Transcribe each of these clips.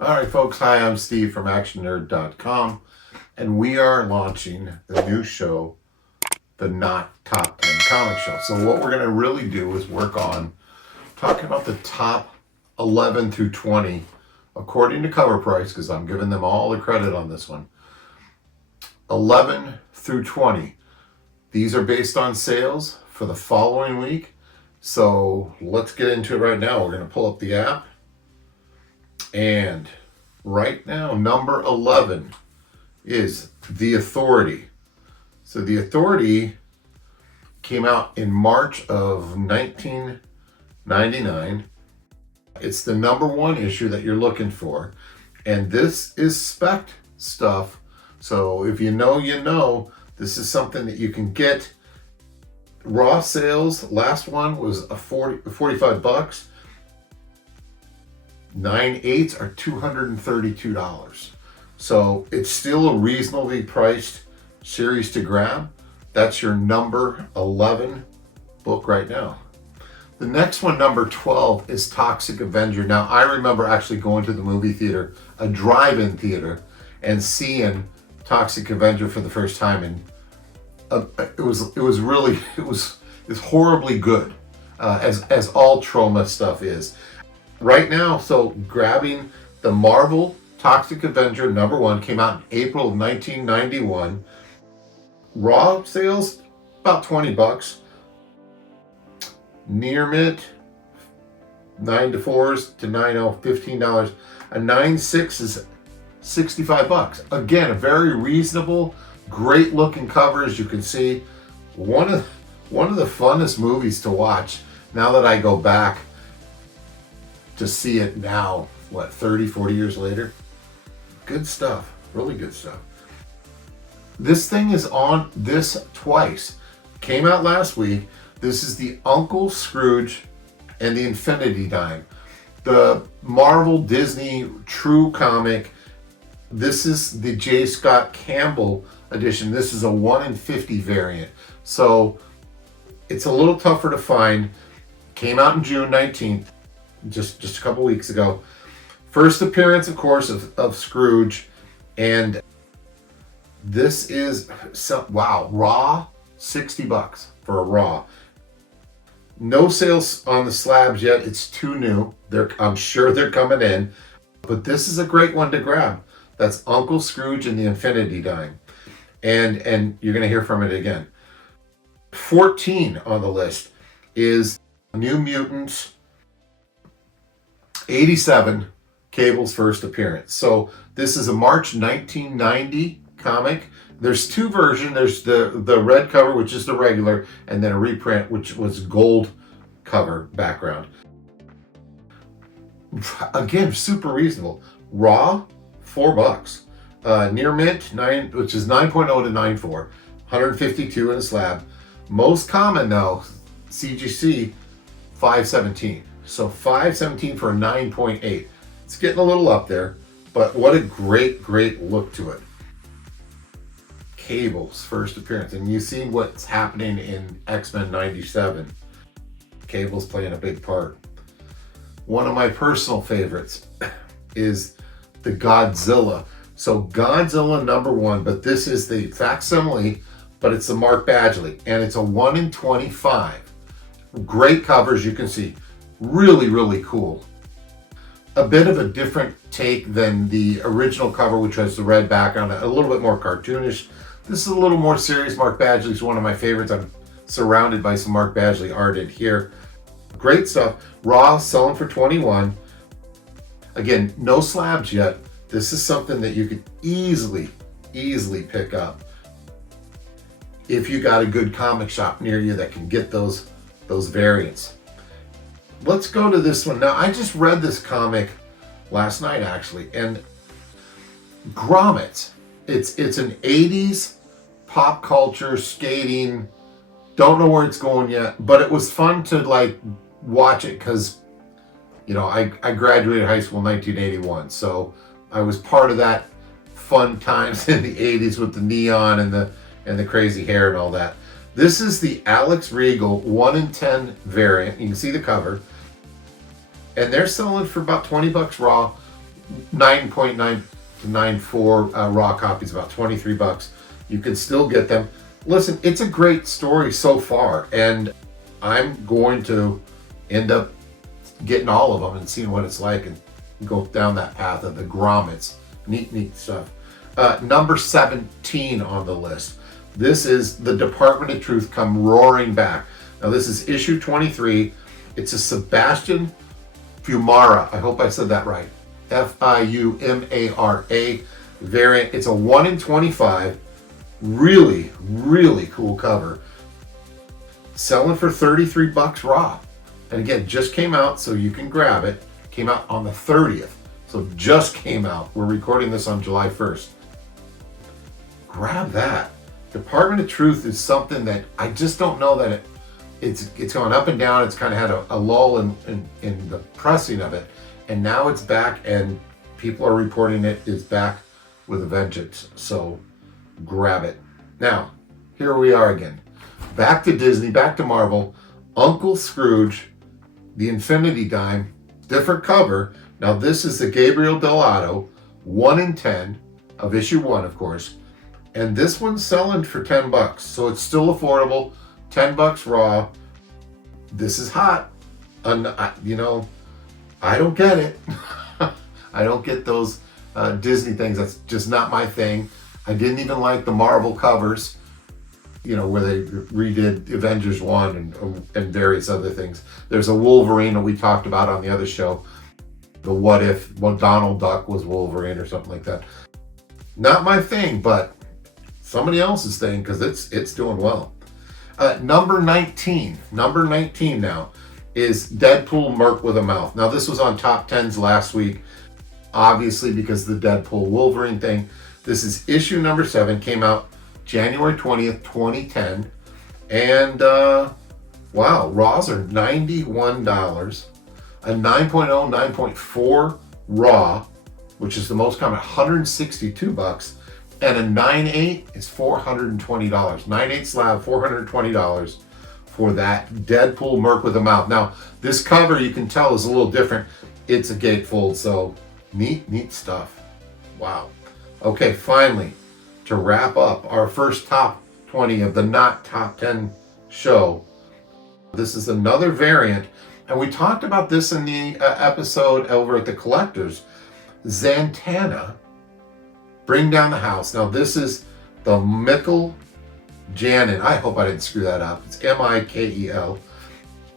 All right, folks. Hi, I'm Steve from ActionNerd.com, and we are launching the new show, the Not Top 10 Comic Show. So, what we're going to really do is work on talking about the top 11 through 20, according to Cover Price, because I'm giving them all the credit on this one. 11 through 20. These are based on sales for the following week. So, let's get into it right now. We're going to pull up the app. And right now, number 11 is The Authority. So The Authority came out in March of 1999. It's the number one issue that you're looking for. And this is spec stuff. So if you know, you know, this is something that you can get. Raw sales, last one was $45. 9/8 are $232. So it's still a reasonably priced series to grab. That's your number 11 book right now. The next one, number 12, is Toxic Avenger. Now, I remember actually going to the movie theater, a drive-in theater, and seeing Toxic Avenger for the first time, and it's horribly good, as all Troma stuff is. Right now, so grabbing the Marvel Toxic Avenger number one, came out in April of 1991. Raw sales, about $20. Near mint, 9/4s to 9/0, $15. A 9/6 is $65. Again, a very reasonable, great looking cover, as you can see. One of the funnest movies to watch now that I go back to see it now, 30, 40 years later. Good stuff, really good stuff. This thing is on this twice. Came out last week. This is the Uncle Scrooge and the Infinity Dime. The Marvel Disney True Comic. This is the J. Scott Campbell edition. This is a 1 in 50 variant. So it's a little tougher to find. Came out in June 19th. Just a couple weeks ago. First appearance, of course, of Scrooge. And this is, wow, raw, $60 for a raw. No sales on the slabs yet. It's too new. I'm sure they're coming in. But this is a great one to grab. That's Uncle Scrooge and the Infinity Dime. And you're going to hear from it again. 14 on the list is New Mutants 87, Cable's first appearance. So this is a March 1990 comic. There's two versions. There's the red cover, which is the regular, and then a reprint, which was gold cover background. Again, super reasonable. Raw, $4. Near mint, which is 9.0 to 9.4, 152 in a slab. Most common though, CGC, 517. So 517 for a 9.8. It's getting a little up there, but what a great look to it. Cable's first appearance, and you see what's happening in X-Men 97. Cable's playing a big part. One of my personal favorites is the Godzilla. So Godzilla number one, but this is the facsimile, but it's the Mark Badgley, and it's a 1 in 25. Great covers, you can see. Really cool. A bit of a different take than the original cover, which has the red background, a little bit more cartoonish. This is a little more serious. Mark Badgley is one of my favorites. I'm surrounded by some Mark Badgley art in here. Great stuff. Raw, selling for 21. Again, no slabs yet. This is something that you could easily pick up if you got a good comic shop near you that can get those variants. Let's go to this one. Now, I just read this comic last night, actually, and Grommets. It's an 80s pop culture skating. Don't know where it's going yet, but it was fun to watch it because, I graduated high school in 1981, so I was part of that fun times in the 80s with the neon and the crazy hair and all that. This is the Alex Regal 1 in 10 variant. You can see the cover. And they're selling for about $20 raw. 9.994 raw copies, about 23 bucks. You can still get them. Listen, it's a great story so far, and I'm going to end up getting all of them and seeing what it's like and go down that path of the grommets. Neat stuff. Number 17 on the list. This is the Department of Truth come roaring back. Now this is issue 23. It's a Sebastian Fiumara. I hope I said that right. Fiumara variant. It's a 1 in 25. Really, really cool cover. Selling for 33 bucks raw. And again, just came out, so you can grab it. Came out on the 30th. So just came out. We're recording this on July 1st. Grab that. Department of Truth is something that I just don't know that it's gone up and down. It's kind of had a lull in the pressing of it. And now it's back, and people are reporting it is back with a vengeance. So grab it. Now, here we are again. Back to Disney, back to Marvel. Uncle Scrooge, the Infinity Dime, different cover. Now this is the Gabriel Dell'Otto, 1 in 10 of issue 1, of course. And this one's selling for 10 bucks. So it's still affordable, 10 bucks raw. This is hot. And I don't get it. I don't get those Disney things. That's just not my thing. I didn't even like the Marvel covers, where they redid Avengers 1 and various other things. There's a Wolverine that we talked about on the other show. The what if Donald Duck was Wolverine or something like that. Not my thing, but somebody else's thing, because it's doing well. Number 19 now is Deadpool Merc with a Mouth. Now this was on top 10s last week, obviously because the Deadpool Wolverine thing. This is issue number 7, came out January 20th, 2010. And wow, raws are $91. A 9.0, 9.4 raw, which is the most common, 162 bucks. And a 9.8 is $420. 9.8 slab, $420 for that Deadpool Merc with a Mouth. Now, this cover you can tell is a little different. It's a gatefold, so neat stuff. Wow. Okay, finally, to wrap up our first top 20 of the not top 10 show, this is another variant, and we talked about this in the episode over at the Collectors. Zatanna, Bring Down the House. Now this is the Mikel Janin. I hope I didn't screw that up. It's Mikel.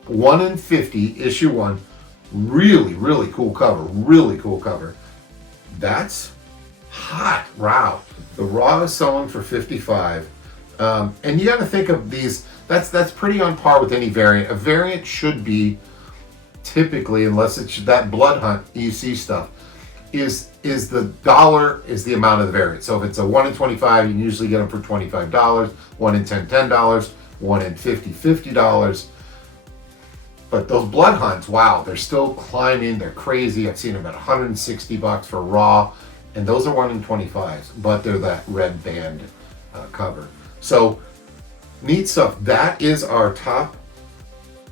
1 in 50, issue 1. Really, really cool cover. Really cool cover. That's hot. Wow. The raw is selling for 55. And you got to think of these. That's pretty on par with any variant. A variant should be typically, unless it's that Blood Hunt EC stuff, is the dollar is the amount of the variant. So if it's a 1 in 25, you can usually get them for $25. 1 in 10, $10. 1 in 50, $50. But those Blood Hunts, wow, they're still climbing. They're crazy. I've seen them at 160 bucks for raw, and those are 1 in 25s, but they're that red band cover. So neat stuff. That is our top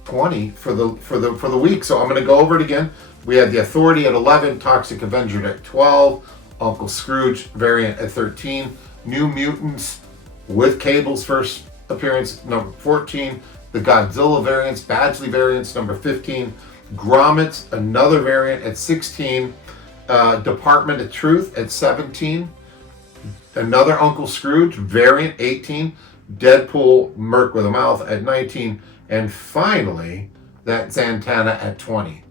20 for the week. So I'm going to go over it again. We had the Authority at 11, Toxic Avenger at 12, Uncle Scrooge variant at 13, New Mutants with Cable's first appearance, number 14, the Godzilla variants, Badgley variants, number 15, Grommets, another variant at 16, Department of Truth at 17, another Uncle Scrooge variant 18, Deadpool Merc with a Mouth at 19, and finally that Zatanna at 20.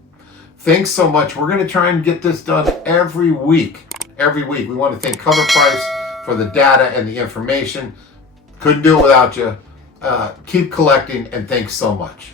Thanks so much. We're going to try and get this done every week. Every week. We want to thank Cover Price for the data and the information. Couldn't do it without you. Keep collecting, and thanks so much.